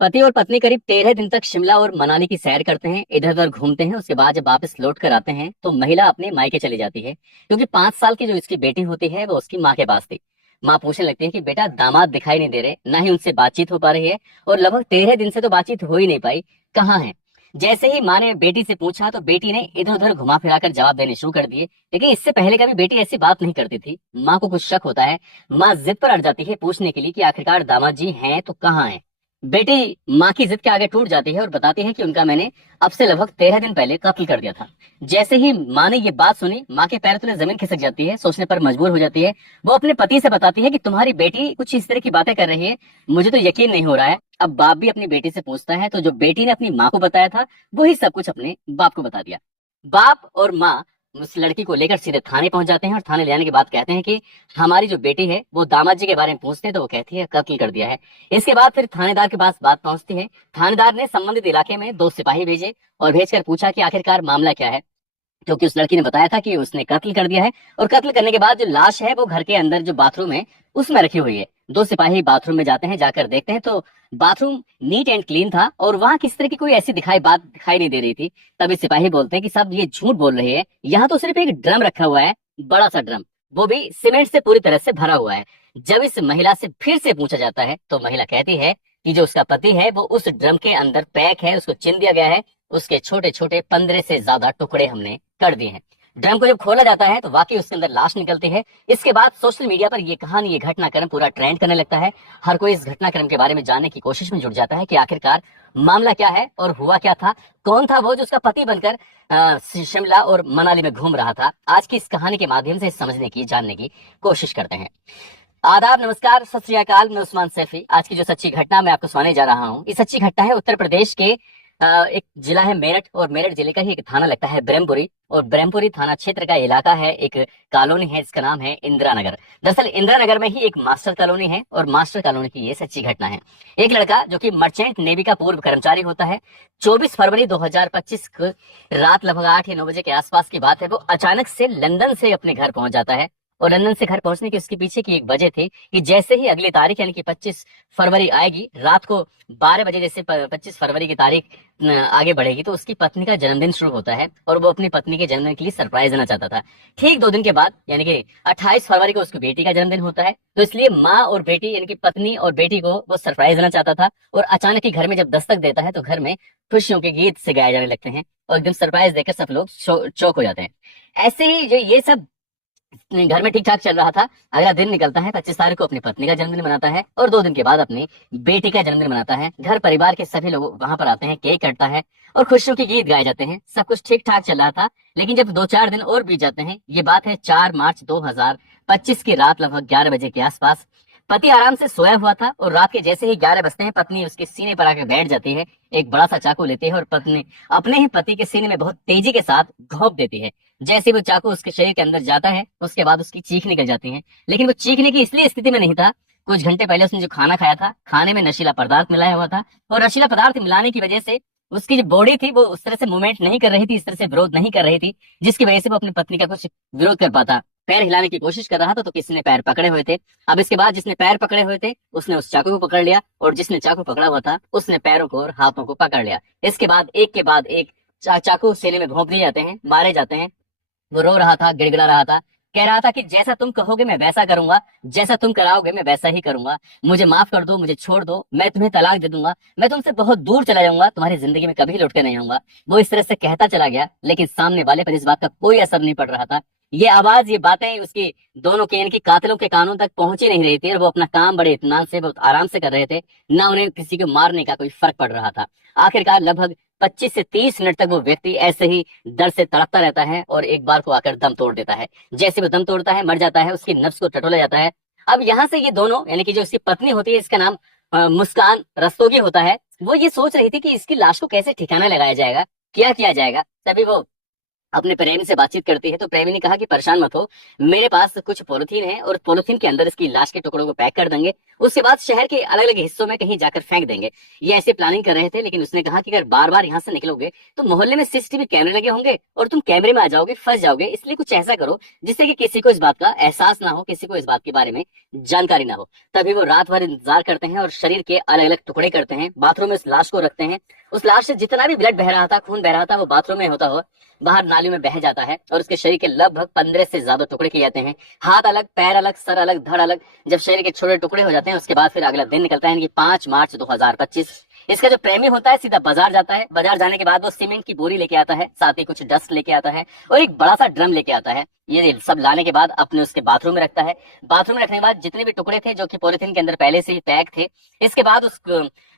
पति और पत्नी करीब 13 दिन तक शिमला और मनाली की सैर करते हैं, इधर उधर घूमते हैं। उसके बाद जब वापस लौट कर आते हैं तो महिला अपने मायके चली जाती है, क्योंकि 5 साल की जो इसकी बेटी होती है वो उसकी माँ के पास थी। माँ पूछने लगती है कि बेटा दामाद दिखाई नहीं दे रहे, ना ही उनसे बातचीत हो पा रही है, और लगभग 13 दिन से तो बातचीत हो ही नहीं पाई, कहाँ है। जैसे ही माँ ने बेटी से पूछा तो बेटी ने इधर उधर घुमा फिरा कर जवाब देने शुरू कर दिए, लेकिन इससे पहले कभी बेटी ऐसी बात नहीं करती थी। माँ को कुछ शक होता है। माँ जिद पर अड़ जाती है पूछने के लिए कि आखिरकार दामाद जी हैं तो कहाँ हैं। बेटी माँ की जिद के आगे टूट जाती है और बताती है कि उनका मैंने अब से लगभग 13 दिन पहले कत्ल कर दिया था। जैसे ही माँ ने ये बात सुनी, माँ के पैर तले जमीन खिसक जाती है, सोचने पर मजबूर हो जाती है। वो अपने पति से बताती है कि तुम्हारी बेटी कुछ इस तरह की बातें कर रही है, मुझे तो यकीन नहीं हो रहा है। अब बाप भी अपनी बेटी से पूछता है, तो जो बेटी ने अपनी माँ को बताया था वही सब कुछ अपने बाप को बता दिया। बाप और माँ उस लड़की को लेकर सीधे थाने पहुंच जाते हैं, और थाने ले आने के बाद कहते हैं कि हमारी जो बेटी है वो दामाद जी के बारे में पूछते हैं तो वो कहती है कत्ल कर दिया है। इसके बाद फिर थानेदार के पास बात पहुंचती है। थानेदार ने संबंधित इलाके में 2 सिपाही भेजे और भेजकर पूछा कि आखिरकार मामला क्या है, क्योंकि उस लड़की ने बताया था कि उसने कत्ल कर दिया है, और कत्ल करने के बाद जो लाश है वो घर के अंदर जो बाथरूम है उसमें रखी हुई है। 2 सिपाही बाथरूम में जाते हैं, जाकर देखते हैं तो बाथरूम नीट एंड क्लीन था और वहां किस तरह की कोई ऐसी बात दिखाई नहीं दे रही थी। तभी सिपाही बोलते हैं कि सब ये झूठ बोल रहे हैं, यहाँ तो सिर्फ एक ड्रम रखा हुआ है, बड़ा सा ड्रम, वो भी सीमेंट से पूरी तरह से भरा हुआ है। जब इस महिला से फिर से पूछा जाता है तो महिला कहती है कि जो उसका पति है वो उस ड्रम के अंदर पैक है, उसको चिन दिया गया है, उसके छोटे छोटे 15 से ज्यादा टुकड़े हमने कर दिए हैं। ड्रम को जब खोला जाता है तो वाकई उसके अंदर लाश निकलती है। इसके बाद सोशल मीडिया पर ये कहानी, ये घटनाक्रम पूरा ट्रेंड करने लगता है। हर कोई इस घटनाक्रम के बारे में जानने की कोशिश में जुट जाता है कि आखिरकार मामला क्या है और हुआ क्या था, कौन था वो जो उसका पति बनकर शिमला और मनाली में घूम रहा था। आज की इस कहानी के माध्यम से समझने की, जानने की कोशिश करते हैं। आदाब, नमस्कार, सत श्री अकाल। मैं उस्मान सैफी। आज की जो सच्ची घटना मैं आपको सुनाने जा रहा हूँ, ये सच्ची घटना है उत्तर प्रदेश के एक जिला है मेरठ, और मेरठ जिले का ही एक थाना लगता है ब्रह्मपुरी, और ब्रह्मपुरी थाना क्षेत्र का इलाका है, एक कॉलोनी है, इसका नाम है इंदिरा नगर। दरअसल इंदिरा नगर में ही एक मास्टर कॉलोनी है, और मास्टर कॉलोनी की ये सच्ची घटना है। एक लड़का जो कि मर्चेंट नेवी का पूर्व कर्मचारी होता है, 24 फरवरी 2025 को रात लगभग 8 या 9 बजे के आसपास की बात है, वो अचानक से लंदन से अपने घर पहुंच जाता है। और लंदन से घर पहुंचने की उसके पीछे की एक वजह थी कि जैसे ही अगली तारीख यानी कि 25 फरवरी आएगी, रात को 12 बजे जैसे 25 फरवरी की तारीख आगे बढ़ेगी तो उसकी पत्नी का जन्मदिन शुरू होता है, और वो अपनी पत्नी के जन्मदिन के लिए सरप्राइज देना चाहता था। ठीक 2 दिन के बाद यानी कि 28 फरवरी को उसकी बेटी का जन्मदिन होता है, तो इसलिए माँ और बेटी यानी कि पत्नी और बेटी को वो सरप्राइज देना चाहता था। और अचानक ही घर में जब दस्तक देता है तो घर में खुशियों के गीत से गाए जाने लगते हैं, और एकदम सरप्राइज देकर सब लोग चौक हो जाते हैं। ऐसे ही जो ये सब घर में ठीक ठाक चल रहा था। अगला दिन निकलता है, 25 तारीख को अपनी पत्नी का जन्मदिन मनाता है, और 2 दिन के बाद अपनी बेटी का जन्मदिन मनाता है। घर परिवार के सभी लोग वहां पर आते हैं, केक कटता है और खुशियों के गीत गाए जाते हैं। सब कुछ ठीक ठाक चल रहा था, लेकिन जब 2-4 दिन और बीत जाते हैं, ये बात है 4 मार्च 2025 की रात लगभग 11 बजे के आसपास, पति आराम से सोया हुआ था, और रात के जैसे ही 11 बजते हैं पत्नी उसके सीने पर आकर बैठ जाती है, एक बड़ा सा चाकू लेती है और पत्नी अपने ही पति के सीने में बहुत तेजी के साथ घोंप देती है। जैसे वो चाकू उसके शरीर के अंदर जाता है, उसके बाद उसकी चीख निकल जाती है। लेकिन वो चीखने की इसलिए स्थिति में नहीं था, कुछ घंटे पहले उसने जो खाना खाया था, खाने में नशीला पदार्थ मिलाया हुआ था, और नशीला पदार्थ मिलाने की वजह से उसकी जो बॉडी थी वो उस तरह से मूवमेंट नहीं कर रही थी, इस तरह से विरोध नहीं कर रही थी, जिसकी वजह से वो अपनी पत्नी का कुछ विरोध कर पाता। पैर हिलाने की कोशिश कर रहा था तो किसी ने पैर पकड़े हुए थे। अब इसके बाद जिसने पैर पकड़े हुए थे उसने उस चाकू को पकड़ लिया, और जिसने चाकू पकड़ा हुआ था उसने पैरों को और हाथों को पकड़ लिया। इसके बाद एक के बाद एक चाकू सीने में घोंप दिए जाते हैं, मारे जाते हैं। वो रो रहा था, गिड़गिड़ा रहा था, कह रहा था कि जैसा तुम कहोगे मैं वैसा करूंगा, जैसा तुम कराओगे मैं वैसा ही करूंगा, मुझे माफ कर दो, मुझे छोड़ दो, मैं तुम्हें तलाक दे दूंगा, मैं तुमसे बहुत दूर चला जाऊंगा, तुम्हारी जिंदगी में कभी लौट के नहीं आऊंगा। वो इस तरह से कहता चला गया, लेकिन सामने वाले पर इस बात का कोई असर नहीं पड़ रहा था। ये आवाज, ये बातें उसकी दोनों के यानी कि कातिलों के कानों तक पहुंच ही नहीं रही थी, और वो अपना काम बड़े इत्मीनान से, बहुत आराम से कर रहे थे। ना उन्हें किसी को मारने का कोई फर्क पड़ रहा था। आखिरकार लगभग 25 से 30 मिनट तक वो व्यक्ति ऐसे ही दर्द से तड़पता रहता है, और एक बार को आकर दम तोड़ देता है। जैसे वो दम तोड़ता है, मर जाता है, उसकी नफ्स को टटोला जाता है। अब यहाँ से ये दोनों यानी कि जो इसकी पत्नी होती है, इसका नाम मुस्कान रस्तोगी होता है, वो ये सोच रही थी कि इसकी लाश को कैसे ठिकाना लगाया जाएगा, क्या किया जाएगा। तभी वो अपने प्रेमी से बातचीत करती है तो प्रेमी ने कहा कि परेशान मत हो, मेरे पास कुछ पॉलिथीन है और पॉलिथीन के अंदर इसकी लाश के टुकड़ों को पैक कर देंगे, उसके बाद शहर के अलग अलग हिस्सों में कहीं जाकर फेंक देंगे। ये ऐसे प्लानिंग कर रहे थे, लेकिन उसने कहा कि अगर बार बार यहाँ से निकलोगे तो मोहल्ले में सीसीटीवी कैमरे लगे होंगे और तुम कैमरे में आ जाओगे, फंस जाओगे, इसलिए कुछ ऐसा करो जिससे कि किसी को इस बात का एहसास ना हो, किसी को इस बात के बारे में जानकारी ना हो। तभी वो रात भर इंतजार करते हैं और शरीर के अलग अलग टुकड़े करते हैं, बाथरूम में उस लाश को रखते हैं। उस लाश से जितना भी ब्लड बह रहा था, खून बह रहा था, वो बाथरूम में होता हो बाहर नाली में बह जाता है और उसके शरीर के लगभग 15 से ज्यादा टुकड़े किए जाते हैं। हाथ अलग, पैर अलग, सर अलग, धड़ अलग। जब शरीर के छोटे टुकड़े हो जाते हैं उसके बाद फिर अगला दिन निकलता है, यानी कि 5 मार्च 2025। इसका जो प्रेमी होता है सीधा बाजार जाता है। बाजार जाने के बाद वो सीमेंट की बोरी लेके आता है, साथ ही कुछ डस्ट लेके आता है और एक बड़ा सा ड्रम लेके आता है। ये सब लाने के बाद अपने उसके बाथरूम में रखता है। बाथरूम में रखने के बाद जितने भी टुकड़े थे जो कि पॉलिथीन के अंदर पहले से ही पैक थे, इसके बाद उस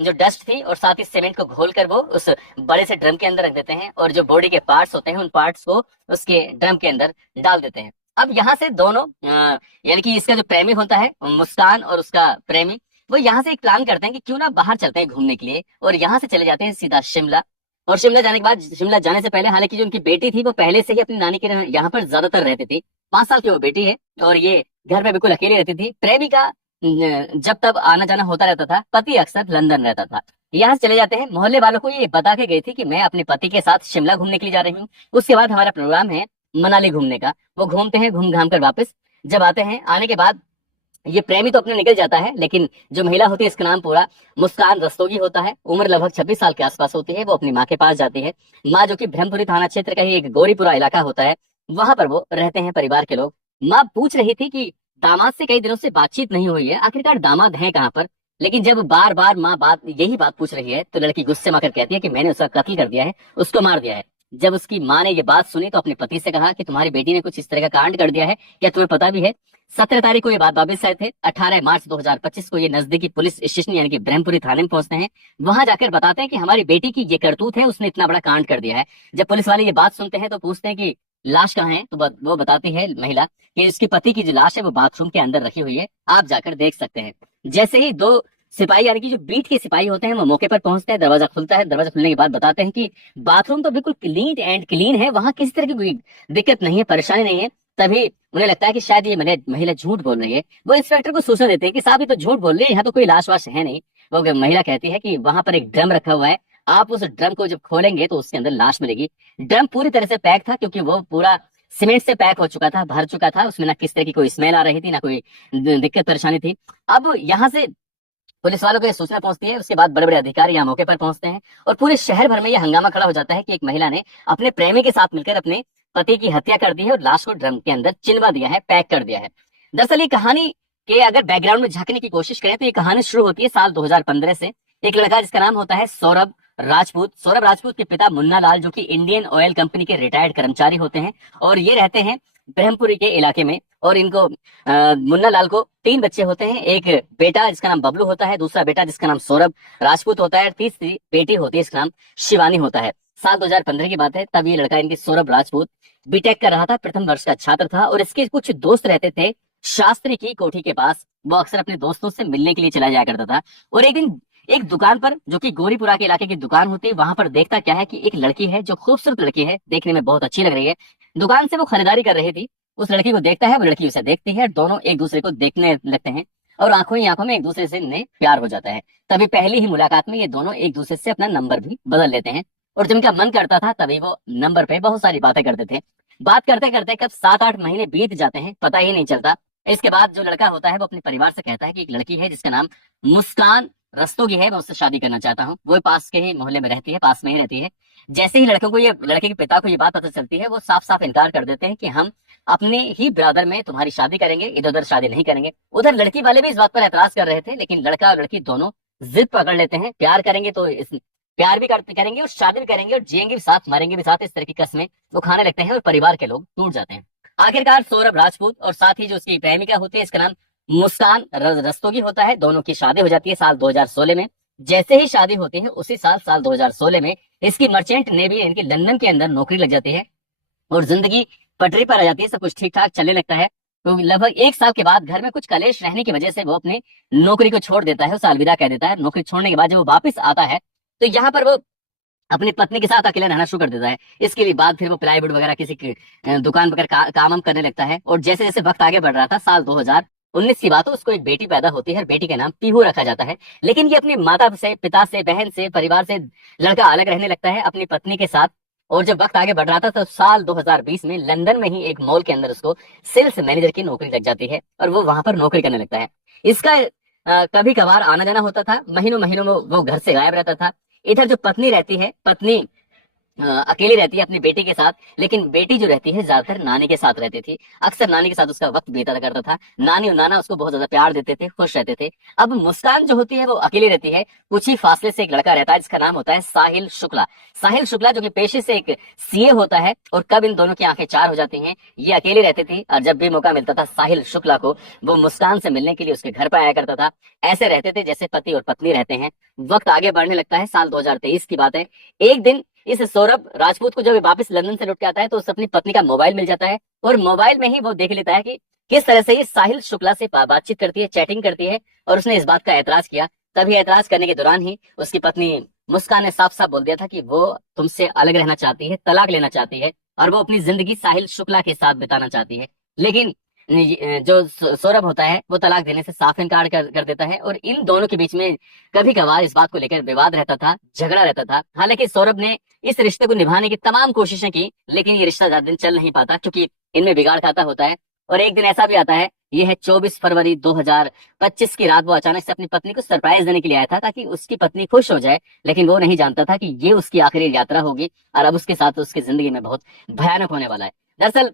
जो डस्ट थी और साथ ही सीमेंट को घोल कर वो उस बड़े से ड्रम के अंदर रख देते हैं और जो बॉडी के पार्ट्स होते हैं उन पार्ट्स को उसके ड्रम के अंदर डाल देते हैं। अब यहाँ से दोनों यानी कि इसका जो प्रेमी होता है मुस्कान और उसका प्रेमी, वो यहाँ से एक प्लान करते हैं कि क्यों ना बाहर चलते हैं घूमने के लिए, और यहाँ से चले जाते हैं सीधा शिमला। और शिमला जाने के बाद, शिमला जाने से पहले हालांकि जो उनकी बेटी थी वो पहले से ही अपनी नानी के यहाँ पर ज्यादातर रहती थी। 5 साल की वो बेटी है और ये घर में बिल्कुल अकेली रहती थी। प्रेमी का जब तब आना जाना होता रहता था, पति अक्सर लंदन रहता था। यहाँ से चले जाते हैं। मोहल्ले वालों को ये बता के गई थी कि मैं अपने पति के साथ शिमला घूमने के लिए जा रही हूँ। उसके बाद हमारा प्रोग्राम है मनाली घूमने का। वो घूमते हैं, घूम घाम कर वापस जब आते हैं, आने के बाद ये प्रेमी तो अपने निकल जाता है, लेकिन जो महिला होती है इसका नाम पूरा मुस्कान रस्तोगी होता है। उम्र लगभग 26 साल के आसपास होती है। वो अपनी माँ के पास जाती है। माँ जो कि ब्रह्मपुरी थाना क्षेत्र का ही एक गौरीपुरा इलाका होता है, वहां पर वो रहते हैं परिवार के लोग। माँ पूछ रही थी कि दामाद से कई दिनों से बातचीत नहीं हुई है, आखिरकार दामाद है कहाँ पर। लेकिन जब बार बार माँ यही बात पूछ रही है तो लड़की गुस्से में आकर कहती है कि मैंने उसका कत्ल कर दिया है, उसको मार दिया है। जब उसकी माँ ने ये बात सुनी तो अपने पति से कहा कि तुम्हारी बेटी ने कुछ इस तरह का कांड कर दिया है, क्या तुम्हें पता भी है। 17 तारीख को ये बात वापस आए थे। 18 मार्च 2025 को ये नजदीकी पुलिस स्टेशन यानी कि ब्रह्मपुरी थाने में पहुंचते हैं। वहां जाकर बताते हैं कि हमारी बेटी की ये करतूत है, उसने इतना बड़ा कांड कर दिया है। जब पुलिस वाले ये बात सुनते हैं तो पूछते हैं कि लाश कहाँ है, तो वो बताती है महिला कि इसके पति की जो लाश है वो बाथरूम के अंदर रखी हुई है, आप जाकर देख सकते हैं। जैसे ही 2 सिपाही यानी कि जो बीट के सिपाही होते हैं वो मौके पर पहुंचते हैं, दरवाजा खुलता है। दरवाजा खुलने के बाद बताते हैं कि बाथरूम तो बिल्कुल क्लीन एंड क्लीन है, वहां किसी तरह की कोई दिक्कत नहीं है, परेशानी नहीं है। तभी उन्हें लगता है कि शायद ये महिला झूठ बोल रही है। वो इंस्पेक्टर को सूचना देते हैं कि साहब ये तो झूठ बोल रही है, यहाँ तो कोई लाश वाश है नहीं। वो महिला कहती है कि वहां पर एक ड्रम रखा हुआ है, आप उस ड्रम को जब खोलेंगे तो उसके अंदर लाश मिलेगी। ड्रम पूरी तरह से पैक था क्योंकि वो पूरा सीमेंट से पैक हो चुका था, भर चुका था। उसमें ना किस तरह की कोई स्मेल आ रही थी, ना कोई दिक्कत परेशानी थी। अब यहाँ से पुलिस वालों को ये सूचना पहुंचती है। उसके बाद बड़े बड़े अधिकारी यहाँ मौके पर पहुंचते हैं और पूरे शहर भर में ये हंगामा खड़ा हो जाता है कि एक महिला ने अपने प्रेमी के साथ मिलकर अपने पति की हत्या कर दी है और लाश को ड्रम के अंदर चिनवा दिया है, पैक कर दिया है। दरअसल ये कहानी के अगर बैकग्राउंड में झांकने की कोशिश करें तो ये कहानी शुरू होती है साल 2015 से। एक लड़का जिसका नाम होता है सौरभ राजपूत। सौरभ राजपूत के पिता मुन्ना लाल जो कि इंडियन ऑयल कंपनी के रिटायर्ड कर्मचारी होते हैं और ये रहते हैं ब्रह्मपुरी के इलाके में। और इनको मुन्ना लाल को 3 बच्चे होते हैं। एक बेटा जिसका नाम बबलू होता है, दूसरा बेटा जिसका नाम सौरभ राजपूत होता है, तीसरी बेटी होती है जिसका नाम शिवानी होता है। साल 2015 की बात है, तब ये लड़का इनके सौरभ राजपूत बीटेक कर रहा था, प्रथम वर्ष का छात्र था और इसके कुछ दोस्त रहते थे शास्त्री की कोठी के पास। वो अक्सर अपने दोस्तों से मिलने के लिए चला जाया करता था और एक दिन एक दुकान पर जो कि गोरीपुरा के इलाके की दुकान होती है, वहां पर देखता क्या है कि एक लड़की है जो खूबसूरत लड़की है, देखने में बहुत अच्छी लग रही है। दुकान से वो खरीदारी कर रही थी, उस लड़की को देखता है, वो लड़की उसे देखती है, दोनों एक दूसरे को देखने लगते हैं और आंखों ही आंखों में एक दूसरे से इनमें प्यार हो जाता है। तभी पहली ही मुलाकात में ये दोनों एक दूसरे से अपना नंबर भी बदल लेते हैं और जब इनका मन करता था तभी वो नंबर पे बहुत सारी बातें करते थे। बात करते करते कब 7-8 महीने बीत जाते हैं, पता ही नहीं चलता। इसके बाद जो लड़का होता है वो अपने परिवार से कहता है कि एक लड़की है जिसका नाम मुस्कान रस्तोगी है, मैं उससे शादी करना चाहता हूँ। वो पास के ही मोहल्ले में रहती है, पास में ही रहती है। जैसे ही लड़के के पिता को ये बात पता चलती है, वो साफ साफ इनकार कर देते हैं कि हम अपने ही ब्रदर में तुम्हारी शादी करेंगे, इधर उधर शादी नहीं करेंगे। उधर लड़की वाले भी इस बात पर एतराज कर रहे थे, लेकिन लड़का और लड़की दोनों जिद पकड़ लेते हैं, प्यार करेंगे तो प्यार भी करेंगे और शादी भी करेंगे और जिएंगे भी साथ, मरेंगे भी साथ। इस तरह की कस्में वो खाने लगते हैं और परिवार के लोग टूट जाते हैं। आखिरकार सौरभ राजपूत और साथ ही जो उसकी प्रेमिका होती है, इसका नाम मुस्कान रस्तोगी होता है, दोनों की शादी हो जाती है साल 2016 में। जैसे ही शादी होती है उसी साल 2016 में इसकी मर्चेंट नेवी इनकी लंदन के अंदर नौकरी लग जाती है और जिंदगी पटरी पर आ जाती है, सब कुछ ठीक ठाक चलने लगता है। तो लगभग 1 साल के बाद घर में कुछ कलेश रहने की वजह से वो अपने नौकरी को छोड़ देता है, उसे अलविदा कह देता है। नौकरी छोड़ने के बाद जब वो वापस आता है तो यहाँ पर वो अपनी पत्नी के साथ अकेला रहना शुरू कर देता है। इसके लिए बाद फिर वो प्लाईवुड वगैरह किसी की दुकान वगैरह काम हम करने लगता है। और जैसे जैसे वक्त आगे बढ़ रहा था, साल 2019 की बात हो, उसको एक बेटी पैदा होती है और बेटी का नाम पीहू रखा जाता है। लेकिन ये अपनी माता से, पिता से, बहन से, परिवार से लड़का अलग रहने लगता है अपनी पत्नी के साथ। और जब वक्त आगे बढ़ रहा था तो साल 2020 में लंदन में ही एक मॉल के अंदर उसको सेल्स मैनेजर की नौकरी लग जाती है और वो वहां पर नौकरी करने लगता है। इसका कभी कभार आना जाना होता था, महीनों महीनों में वो घर से गायब रहता था। इधर जो पत्नी रहती है, पत्नी अकेली रहती है अपनी बेटी के साथ। लेकिन बेटी जो रहती है ज्यादातर नानी के साथ रहती थी, अक्सर नानी के साथ उसका वक्त बीता करता था। नानी और नाना उसको बहुत ज्यादा प्यार देते थे, खुश रहते थे। अब मुस्कान जो होती है वो अकेली रहती है। कुछ ही फासले से एक लड़का रहता है जिसका नाम होता है साहिल शुक्ला। साहिल शुक्ला जो कि पेशे से एक सीए होता है। और कब इन दोनों की आंखें चार हो जाती हैं, ये अकेली रहती थी और जब भी मौका मिलता था साहिल शुक्ला को, वो मुस्कान से मिलने के लिए उसके घर पर आया करता था। ऐसे रहते थे जैसे पति और पत्नी रहते हैं। वक्त आगे बढ़ने लगता है, साल 2023 की बात है। एक दिन इस सौरभ राजपूत को जब वापस लंदन से लौट के आता है तो उसे अपनी पत्नी का मोबाइल मिल जाता है। और मोबाइल में ही वो देख लेता है कि किस तरह से ये साहिल शुक्ला से बातचीत करती है, चैटिंग करती है। और उसने इस बात का एतराज किया। तभी एतराज करने के दौरान ही उसकी पत्नी मुस्कान ने साफ साफ बोल दिया था कि वो तुमसे अलग रहना चाहती है, तलाक लेना चाहती है और वो अपनी जिंदगी साहिल शुक्ला के साथ बिताना चाहती है। लेकिन जो सौरभ होता है वो तलाक देने से साफ इनकार कर देता है। और इन दोनों के बीच में कभी कभार इस बात को लेकर विवाद रहता था, झगड़ा रहता था। हालांकि सौरभ ने इस रिश्ते को निभाने की तमाम कोशिशें की, लेकिन ये रिश्ता ज्यादा दिन चल नहीं पाता क्योंकि इनमें बिगाड़ खाता होता है। और एक दिन ऐसा भी आता है, ये है 24 फरवरी 2025 की रात। वो अचानक से अपनी पत्नी को सरप्राइज देने के लिए आया था ताकि उसकी पत्नी खुश हो जाए। लेकिन वो नहीं जानता था कि ये उसकी आखिरी यात्रा होगी और अब उसके साथ उसकी जिंदगी में बहुत भयानक होने वाला है। दरअसल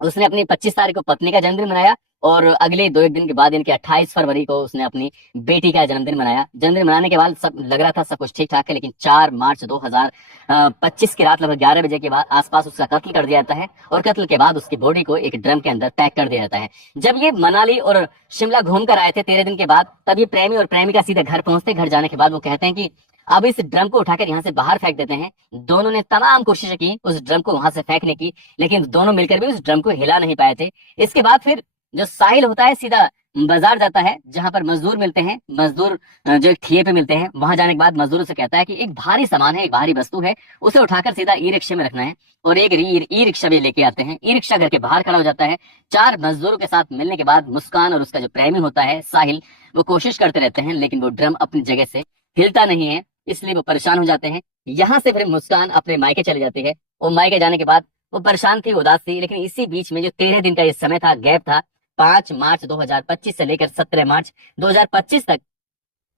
उसने अपनी 25 तारीख को पत्नी का जन्मदिन मनाया और अगले दो एक दिन के बाद यानी कि 28 फरवरी को उसने अपनी बेटी का जन्मदिन मनाया। जन्मदिन मनाने के बाद सब लग रहा था सब कुछ ठीक ठाक है। लेकिन 4 मार्च 2025 की रात लगभग 11 बजे के बाद आसपास उसका कत्ल कर दिया जाता है। और कत्ल के बाद उसकी बॉडी को एक ड्रम के अंदर पैक कर दिया जाता है। जब ये मनाली और शिमला घूम कर आए थे 13 दिन के बाद, तब ये प्रेमी और प्रेमिका सीधे घर पहुंचते। घर जाने के बाद वो कहते हैं कि अब इस ड्रम को उठाकर यहाँ से बाहर फेंक देते हैं। दोनों ने तमाम कोशिशें की उस ड्रम को वहां से फेंकने की, लेकिन दोनों मिलकर भी उस ड्रम को हिला नहीं पाए थे। इसके बाद फिर जो साहिल होता है सीधा बाजार जाता है जहां पर मजदूर मिलते हैं। मजदूर जो एक ठिये पे मिलते हैं, वहां जाने के बाद मजदूर से कहता है कि एक भारी सामान है, एक भारी वस्तु है, उसे उठाकर सीधा ई रिक्शे में रखना है। और एक ई रिक्शा भी लेके आते हैं। ई रिक्शा घर के बाहर खड़ा हो जाता है। 4 मजदूरों के साथ मिलने के बाद मुस्कान और उसका जो प्रेमी होता है साहिल, वो कोशिश करते रहते हैं लेकिन वो ड्रम अपनी जगह से हिलता नहीं है। इसलिए वो परेशान हो जाते हैं। यहाँ से फिर मुस्कान अपने मायके चले जाती है। और मायके जाने के बाद वो परेशान थी, उदास थी। लेकिन इसी बीच में जो 13 दिन का ये समय था, गैप था, 5 मार्च 2025 से लेकर 17 मार्च 2025 तक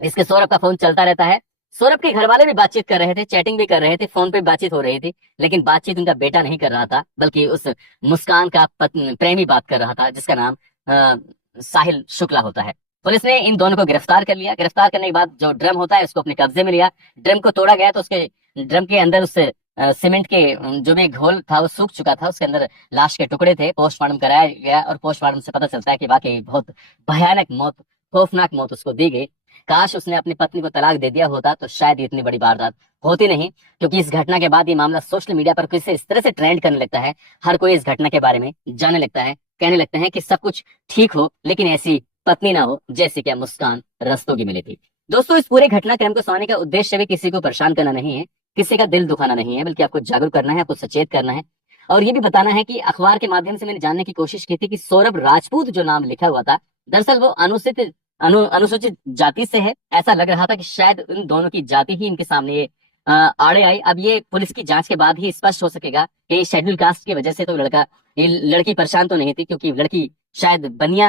इसके सौरभ का फोन चलता रहता है। सौरभ के घर वाले भी बातचीत कर रहे थे, चैटिंग भी कर रहे थे, फोन पे बातचीत हो रही थी। लेकिन बातचीत उनका बेटा नहीं कर रहा था, बल्कि उस मुस्कान का प्रेमी बात कर रहा था जिसका नाम साहिल शुक्ला होता है। पुलिस ने इन दोनों को गिरफ्तार कर लिया। गिरफ्तार करने के बाद जो ड्रम होता है उसको अपने कब्जे में लिया। ड्रम को तोड़ा गया तो उसके ड्रम के अंदर उस सीमेंट के जो भी घोल था वो सूख चुका था। उसके अंदर लाश के टुकड़े थे। पोस्टमार्टम कराया गया और पोस्टमार्टम से पता चलता है कि वाकई बहुत भयानक मौत, खौफनाक मौत उसको दी गई। काश उसने अपनी पत्नी को तलाक दे दिया होता तो शायद इतनी बड़ी वारदात होती नहीं। क्योंकि इस घटना के बाद ये मामला सोशल मीडिया पर किसी इस तरह से ट्रेंड करने लगता है, हर कोई इस घटना के बारे में जानने लगता है, कहने लगते हैं कि सब कुछ ठीक हो लेकिन ऐसी पत्नी ना हो जैसे क्या मुस्कान रस्तों की मिली थी। दोस्तों, इस पूरे घटनाक्रम को सुनाने का उद्देश्य भी किसी को परेशान करना नहीं है, किसी का दिल दुखाना नहीं है, बल्कि आपको जागरूक करना है, आपको सचेत करना है। और ये भी बताना है कि अखबार के माध्यम से मैंने जानने की कोशिश की थी कि सौरभ राजपूत जो नाम लिखा हुआ था, दरअसल वो अनुसूचित जाति से है। ऐसा लग रहा था कि शायद उन दोनों की जाति ही इनके सामने ये आड़े आई। अब ये पुलिस की जांच के बाद ही स्पष्ट हो सकेगा कि शेड्यूल कास्ट की वजह से तो ये लड़की परेशान तो नहीं थी, क्योंकि लड़की शायद बनिया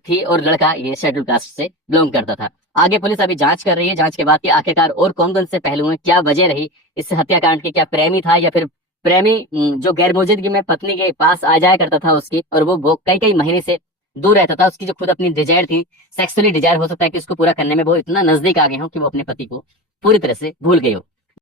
थी और लड़का ये शेड्यूल कास्ट से बिलोंग करता था। आगे पुलिस अभी जांच कर रही है। जांच के बाद कि आखिरकार और कौन कौन से पहलू हैं, क्या वजह रही इस हत्याकांड की, क्या प्रेमी था या फिर प्रेमी जो गैर मौजूदगी में पत्नी के पास आ जाया करता था उसकी, और वो कई कई महीने से दूर रहता था। उसकी जो खुद अपनी डिजायर थी, सेक्सुअली डिजायर, हो सकता है कि उसको पूरा करने में वो इतना नजदीक आ गए हो कि वो अपने पति को पूरी तरह से भूल गए हो।